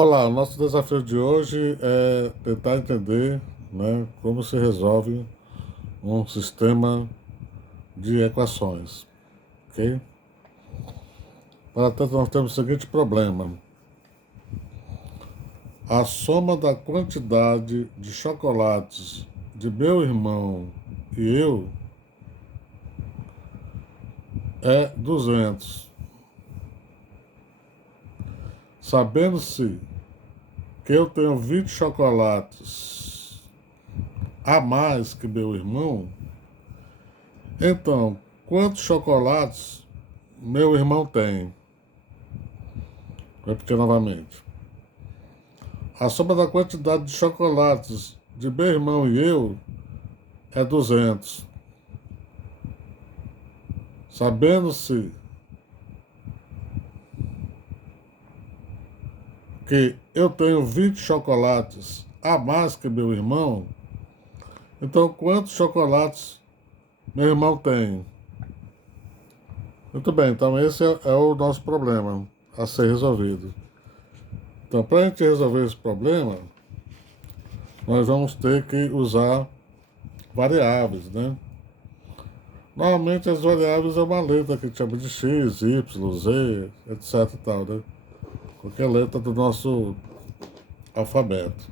Olá, o nosso desafio de hoje é tentar entender, né, como se resolve um sistema de equações, ok? Para tanto, nós temos o seguinte problema. A soma da quantidade de chocolates de meu irmão e eu é 200. Sabendo-se que eu tenho 20 chocolates a mais que meu irmão, então, quantos chocolates meu irmão tem? Vou repetir novamente. A soma da quantidade de chocolates de meu irmão e eu é 200. Sabendo-se que eu tenho 20 chocolates a mais que meu irmão, então quantos chocolates meu irmão tem? Muito bem, então esse é o nosso problema a ser resolvido. Então, para a gente resolver esse problema, nós vamos ter que usar variáveis, né? Normalmente as variáveis é uma letra que a gente chama de x, y, z, etc e tal, né? Qualquer letra do nosso alfabeto.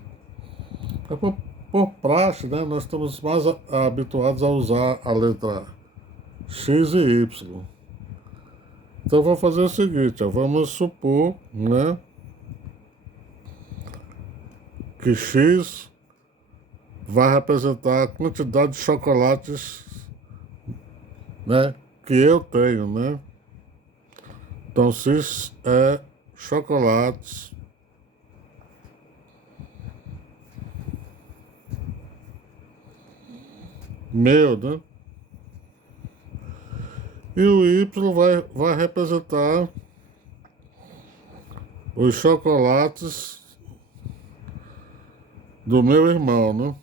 Então, por praxe, né, nós estamos mais habituados a usar a letra x e y. Então vou fazer o seguinte, ó, vamos supor, né, que x vai representar a quantidade de chocolates, né, que eu tenho, né? Então x é chocolates meu, né? E o y vai representar os chocolates do meu irmão, né?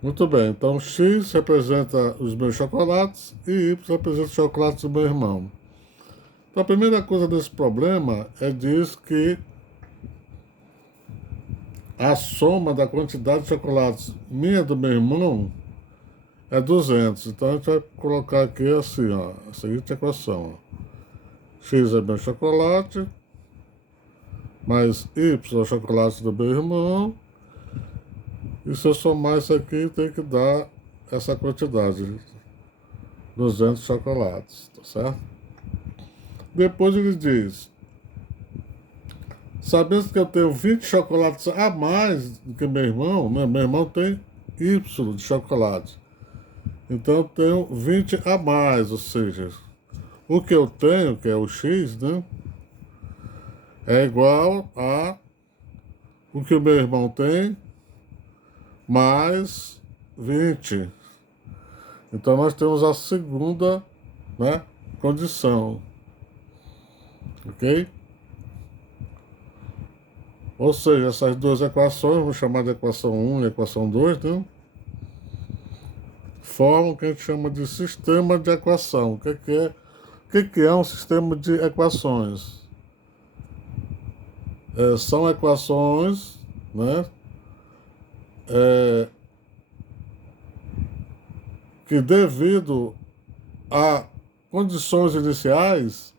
Muito bem, então X representa os meus chocolates e Y representa os chocolates do meu irmão. Então a primeira coisa desse problema é diz que a soma da quantidade de chocolates minha e do meu irmão é 200. Então a gente vai colocar aqui assim, ó, a seguinte equação. Ó. X é meu chocolate, mais Y é o chocolate do meu irmão. E se eu somar isso aqui, tem que dar essa quantidade, 200 chocolates, tá certo? Depois ele diz, sabendo que eu tenho 20 chocolates a mais do que meu irmão, né? Meu irmão tem Y de chocolate. Então eu tenho 20 a mais, ou seja, o que eu tenho, que é o X, né? É igual a o que o meu irmão tem mais 20. Então nós temos a segunda, né, condição. Ok? Ou seja, essas duas equações, vamos chamar de equação 1 e equação 2, né? Formam o que a gente chama de sistema de equação. O que é um sistema de equações? São equações, né, é, que devido a condições iniciais,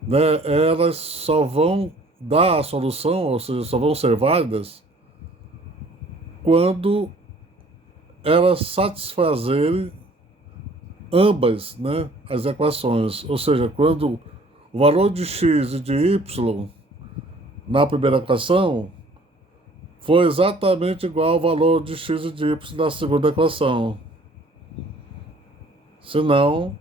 né, elas só vão dar a solução, ou seja, só vão ser válidas quando elas satisfazerem ambas, né, as equações. Ou seja, quando o valor de x e de y na primeira equação foi exatamente igual ao valor de x e de y na segunda equação. Senão,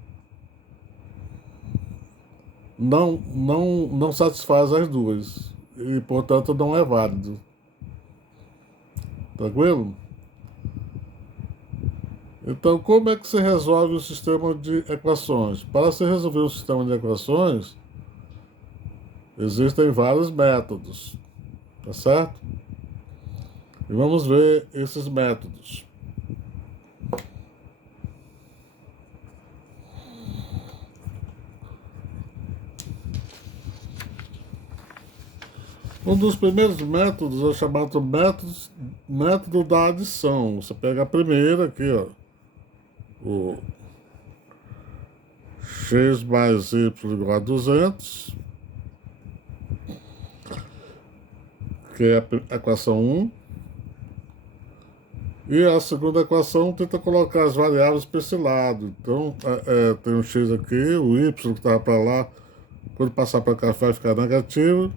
não satisfaz as duas. E, portanto, não é válido. Tranquilo? Então, como é que se resolve o sistema de equações? Para se resolver o sistema de equações, existem vários métodos, tá certo? E vamos ver esses métodos. Um dos primeiros métodos é chamado método da adição. Você pega a primeira aqui, ó, o x mais y igual a 200, que é a equação 1. E a segunda equação tenta colocar as variáveis para esse lado. Então, tem um x aqui, o y que estava para lá, quando passar para cá vai ficar negativo.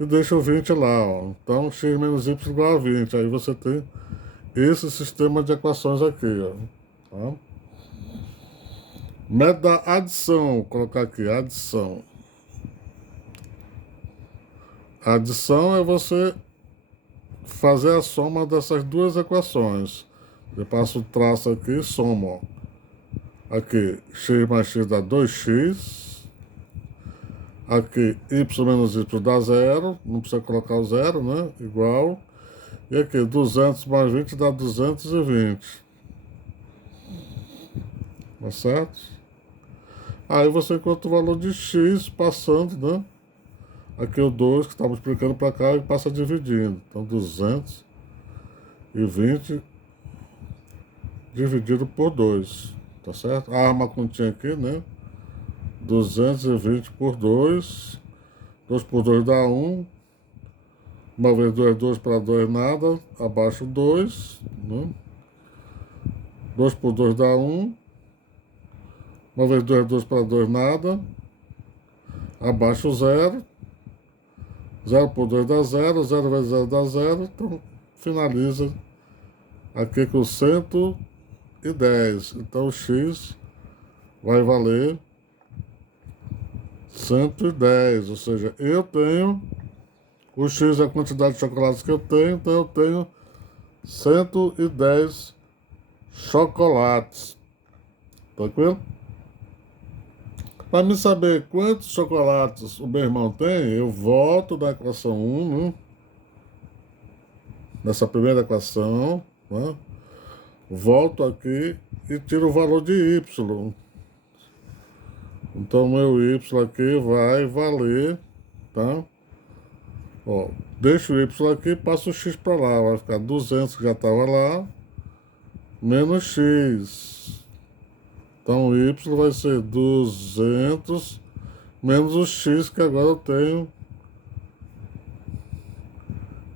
E deixa o 20 lá, ó. Então, x menos y igual a 20. Aí você tem esse sistema de equações aqui, ó. Tá? Método da adição, vou colocar aqui, adição. A adição é você fazer a soma dessas duas equações. Eu passo o traço aqui e somo, ó. Aqui, x mais x dá 2x. Aqui, y menos y dá 0. Não precisa colocar o 0, né? Igual. E aqui, 200 mais 20 dá 220. Tá certo? Aí você encontra o valor de x passando, né? Aqui o 2 que estava explicando para cá e passa dividindo. Então, 220 dividido por 2. Tá certo? Arma a continha aqui, né? 220 por 2. 2 por 2 dá 1. 1 vezes 2 é 2 para 2 nada. Abaixo 2. Né? 2 por 2 dá 1. 1 vezes 2 é 2 para 2 nada. Abaixo 0. 0 por 2 dá 0. 0 vezes 0 dá 0. Então, finaliza aqui com 110. Então, o x vai valer 110. Ou seja, eu tenho... O x é a quantidade de chocolates que eu tenho. Então, eu tenho 110 chocolates. Tranquilo? Para me saber quantos chocolates o meu irmão tem, eu volto da equação 1, né? Nessa primeira equação, né? Volto aqui e tiro o valor de y. Então, meu y aqui vai valer, tá? Ó, deixo o y aqui, passo o x para lá, vai ficar 200 que já estava lá, menos x. Então, o y vai ser 200 menos o x que agora eu tenho,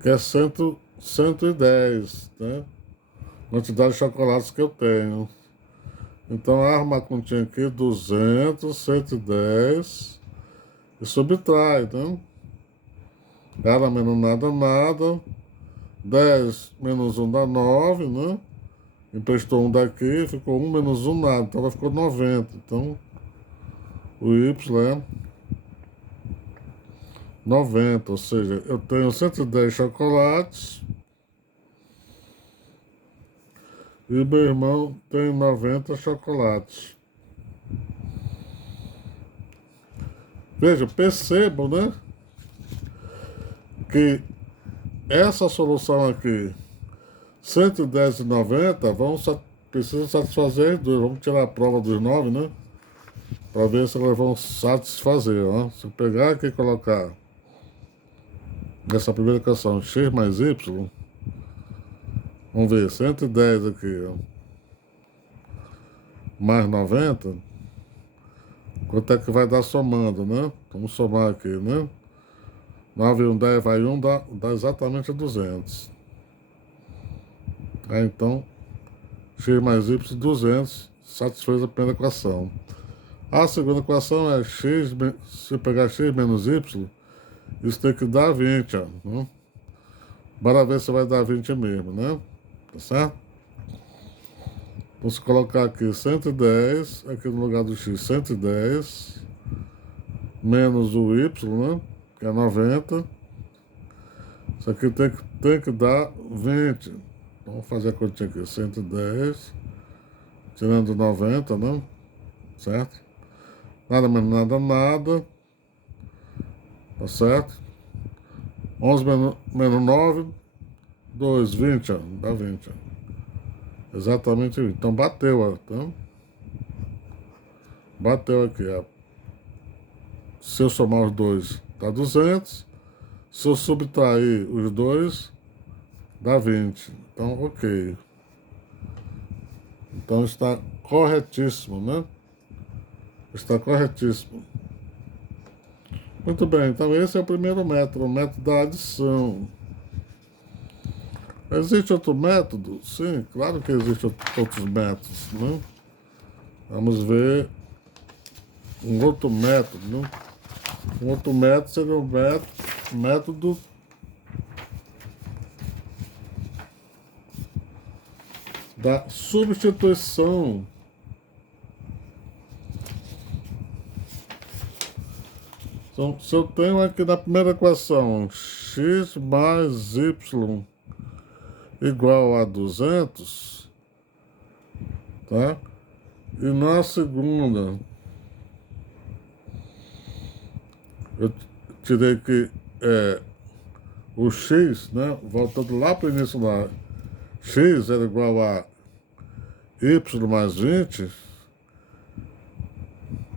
que é 110, né? Quantidade de chocolates que eu tenho. Então, arma a continha aqui, 200, 110, e subtrai, né? Nada menos nada, nada. 10 menos 1 dá 9, né? Emprestou 1 daqui, ficou 1 menos 1 nada, então ela ficou 90. Então, o y é 90, ou seja, eu tenho 110 chocolates e meu irmão tem 90 chocolates. Veja, percebam, né? Que essa solução aqui, 110 e 90, precisam satisfazer as duas. Vamos tirar a prova dos 9, né? Para ver se elas vão satisfazer, ó. Se eu pegar aqui e colocar nessa primeira equação x mais y, vamos ver, 110 aqui, ó, mais 90, quanto é que vai dar somando, né? Vamos somar aqui, né? 9 e 1, 10 vai 1, dá exatamente 200. Então, x mais y, 200, satisfez a primeira equação. A segunda equação é x, se pegar x menos y, isso tem que dar 20, ó. Né? Bora ver se vai dar 20 mesmo, né? Tá certo? Então, se colocar aqui 110, aqui no lugar do x, 110, menos o y, né? Que é 90. Isso aqui tem que dar 20. Vamos fazer a continha aqui, 110, tirando 90, né? Certo? Nada menos nada, nada. Tá certo? 11 menos 9, 2, 20, ó. Dá 20, ó. Exatamente 20. Então, bateu, ó. Então, bateu aqui, ó. Se eu somar os dois, dá 200. Se eu subtrair os dois, dá 20. Então, ok. Então está corretíssimo, né? Está corretíssimo. Muito bem, então esse é o primeiro método, o método da adição. Existe outro método? Sim, claro que existem outros métodos, né? Vamos ver um outro método, né? Um outro método seria o método da substituição. Então, se eu tenho aqui na primeira equação x mais y igual a 200, tá? E na segunda, eu tirei que o x, né? Voltando lá para o início lá, x era igual a y mais 20,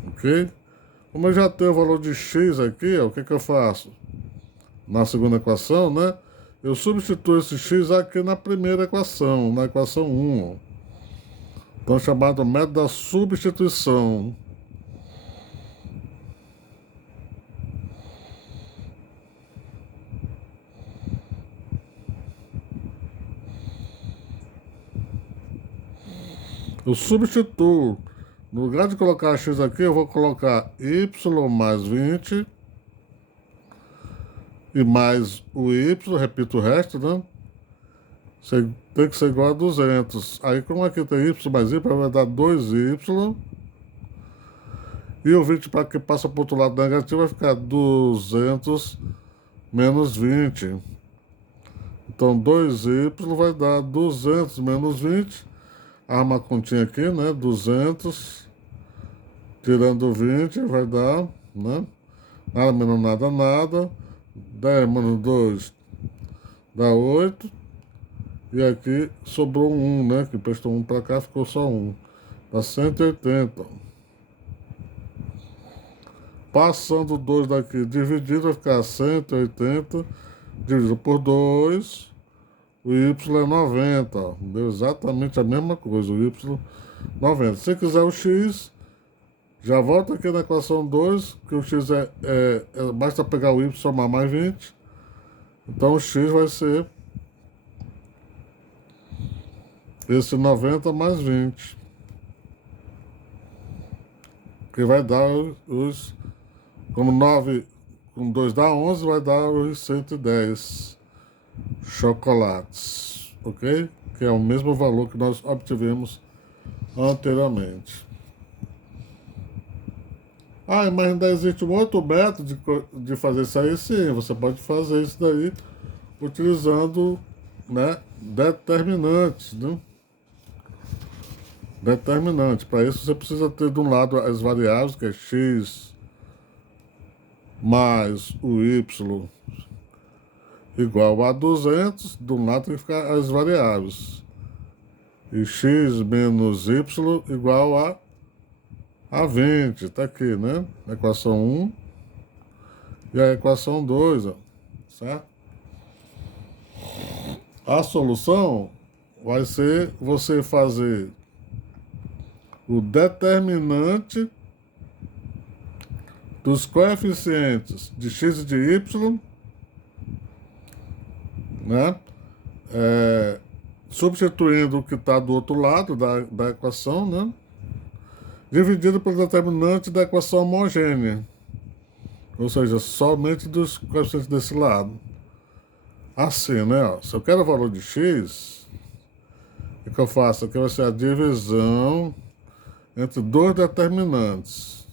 ok? Como eu já tenho o valor de x aqui, ó, o que eu faço? Na segunda equação, né? Eu substituo esse x aqui na primeira equação, na equação 1. Ó. Então, chamado método da substituição. Eu substituo. No lugar de colocar x aqui, eu vou colocar y mais 20 e mais o y, repito o resto, né? Tem que ser igual a 200. Aí, como aqui tem y mais y, vai dar 2y. E o 20 para que passa para o outro lado negativo vai ficar 200 menos 20. Então, 2y vai dar 200 menos 20. Arma a continha aqui, né? 200 tirando 20 vai dar, né? Nada menos nada, nada. 10 menos 2 dá 8. E aqui sobrou 1, né? Que prestou 1 para cá, ficou só 1. Dá 180. Passando 2 daqui dividido, vai ficar 180 dividido por 2. O y é 90. Ó. Deu exatamente a mesma coisa. O y 90. Se quiser o x, já volta aqui na equação 2, que o x basta pegar o y e somar mais 20. Então o x vai ser esse 90 mais 20. Que vai dar os... Como 9 com 2 dá 11, vai dar os 110 chocolates. Ok? Que é o mesmo valor que nós obtivemos anteriormente. Mas ainda existe um outro método de fazer isso aí, sim. Você pode fazer isso daí utilizando, né, determinantes, né? Determinante. Para isso você precisa ter de um lado as variáveis, que é x mais o y igual a 200. Do lado tem que ficar as variáveis. E x menos y igual a 20. Está aqui, né? A equação 1 e a equação 2, ó, certo? A solução vai ser você fazer o determinante dos coeficientes de x e de y, né? Substituindo o que está do outro lado da equação, né? Dividido pelo determinante da equação homogênea. Ou seja, somente dos coeficientes desse lado. Assim, né? Ó, se eu quero o valor de x, o que eu faço? Aqui vai ser a divisão entre dois determinantes.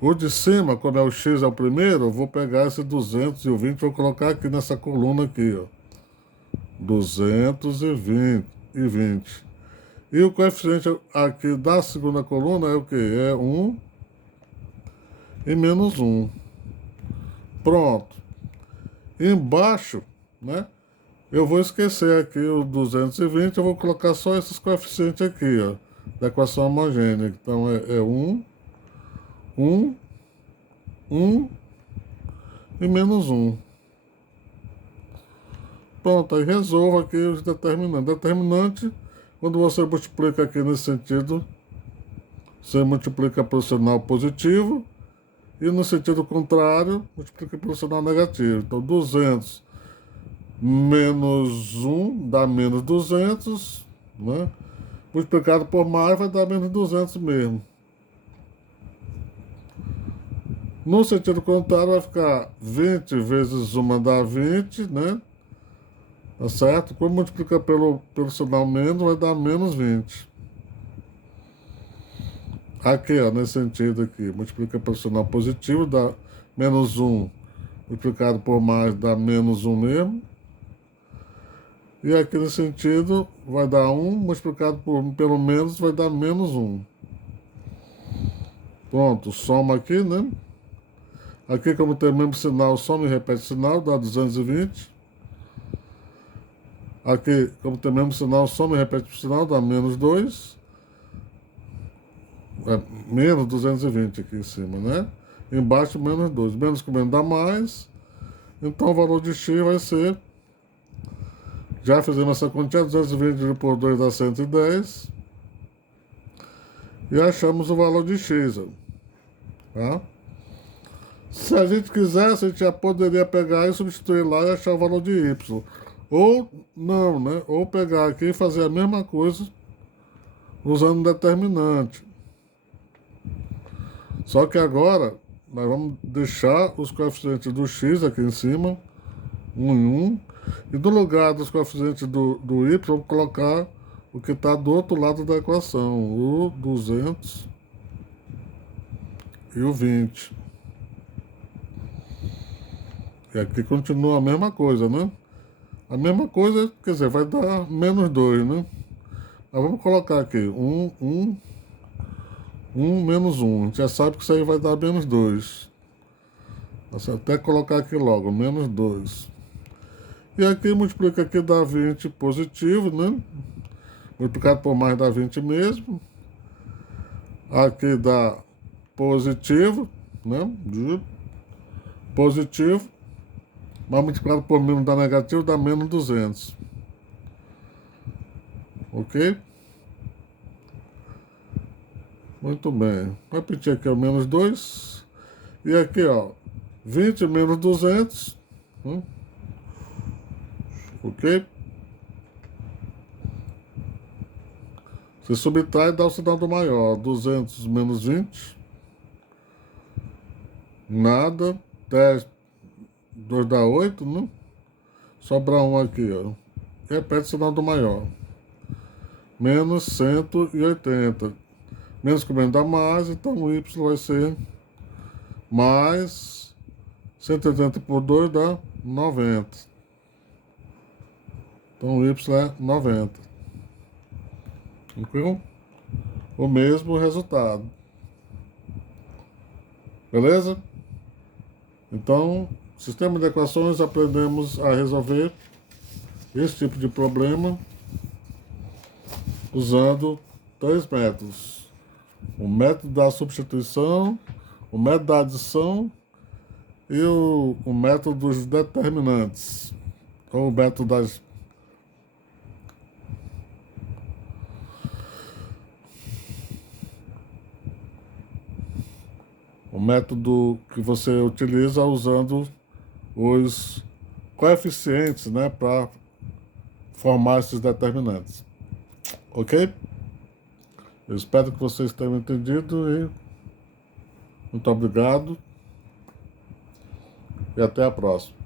O de cima, como é o x é o primeiro, eu vou pegar esse 220 e vou colocar aqui nessa coluna aqui, ó. 220 e 20. E o coeficiente aqui da segunda coluna é o quê? É 1 e menos 1. Pronto. Embaixo, né? Eu vou esquecer aqui o 220, eu vou colocar só esses coeficientes aqui, ó, da equação homogênea. Então é 1, 1, 1 e menos 1. Pronto, aí resolva aqui os determinantes. Determinante, quando você multiplica aqui nesse sentido, você multiplica pelo sinal positivo, e no sentido contrário, multiplica pelo sinal negativo. Então, 200 menos 1 dá menos 200, né? Multiplicado por mais vai dar menos 200 mesmo. No sentido contrário, vai ficar 20 vezes 1 dá 20, né? Tá certo? Quando multiplicar pelo sinal menos, vai dar menos 20. Aqui, ó, nesse sentido aqui, multiplica pelo sinal positivo, dá menos 1, multiplicado por mais, dá menos 1 mesmo. E aqui nesse sentido, vai dar 1, multiplicado pelo menos, vai dar menos 1. Pronto, soma aqui, né? Aqui, como tem o mesmo sinal, soma e repete sinal, dá 220. Aqui, como tem o mesmo sinal, soma e repete o sinal, dá menos 2. Menos 220 aqui em cima, né? Embaixo, menos 2. Menos que menos dá mais. Então, o valor de x vai ser... Já fizemos essa continha, 220 dividido por 2 dá 110. E achamos o valor de x, ó. Tá? Se a gente quisesse, a gente já poderia pegar e substituir lá e achar o valor de y. Ou não, né? Ou pegar aqui e fazer a mesma coisa usando um determinante. Só que agora nós vamos deixar os coeficientes do x aqui em cima, 1 em 1, e no lugar dos coeficientes do y, vamos colocar o que está do outro lado da equação, o 200 e o 20. E aqui continua a mesma coisa, né? A mesma coisa, quer dizer, vai dar menos 2, né? Mas vamos colocar aqui, 1 menos 1. A gente já sabe que isso aí vai dar menos 2. Vou até colocar aqui logo, menos 2. E aqui multiplica aqui dá 20 positivo, né? Multiplicado por mais dá 20 mesmo. Aqui dá positivo, né? Positivo. Mas multiplicado por menos dá negativo, dá menos 200. Ok? Muito bem. Vou repetir aqui o menos 2. E aqui, ó, 20 menos 200. Ok? Você subtrai e dá o sinal do maior. 200 menos 20. Nada. 10, 2 dá 8, né? Sobra 1 aqui, ó. Repete o sinal do maior. Menos 180. Menos que menos dá mais, então o y vai ser mais 180 por 2 dá 90. Então o y é 90. Tranquilo? O mesmo resultado. Beleza? Então, sistema de equações, aprendemos a resolver esse tipo de problema usando 3 métodos. O método da substituição, o método da adição e o método dos determinantes, ou o método das... O método que você utiliza usando os coeficientes, né, para formar esses determinantes. Ok? Eu espero que vocês tenham entendido e muito obrigado e até a próxima.